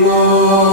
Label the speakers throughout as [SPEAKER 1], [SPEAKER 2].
[SPEAKER 1] more.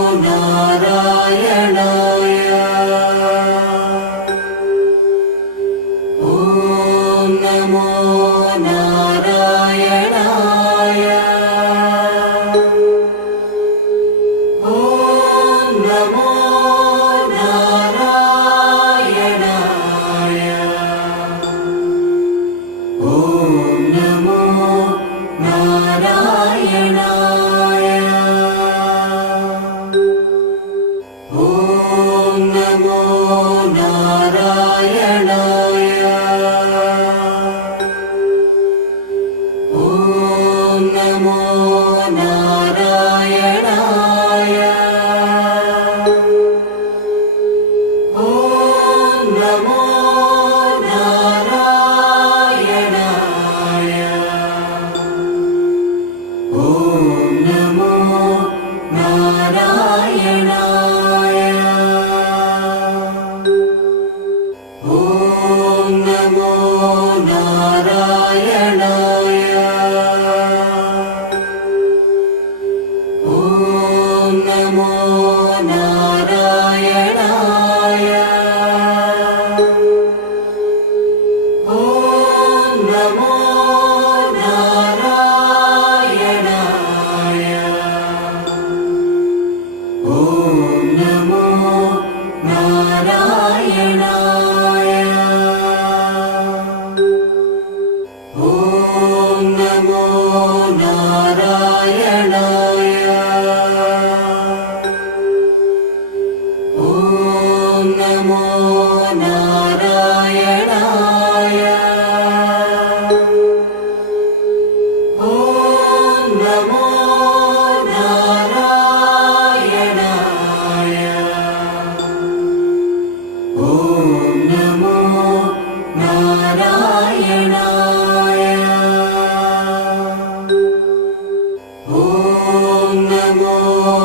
[SPEAKER 1] Senhor.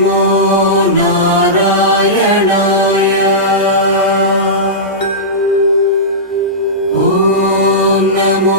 [SPEAKER 1] നമോ നാരായണായ ഓ നമോ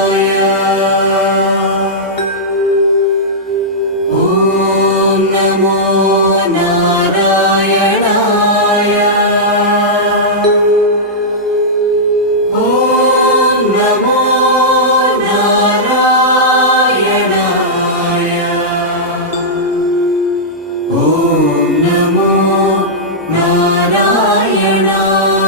[SPEAKER 1] नारायणा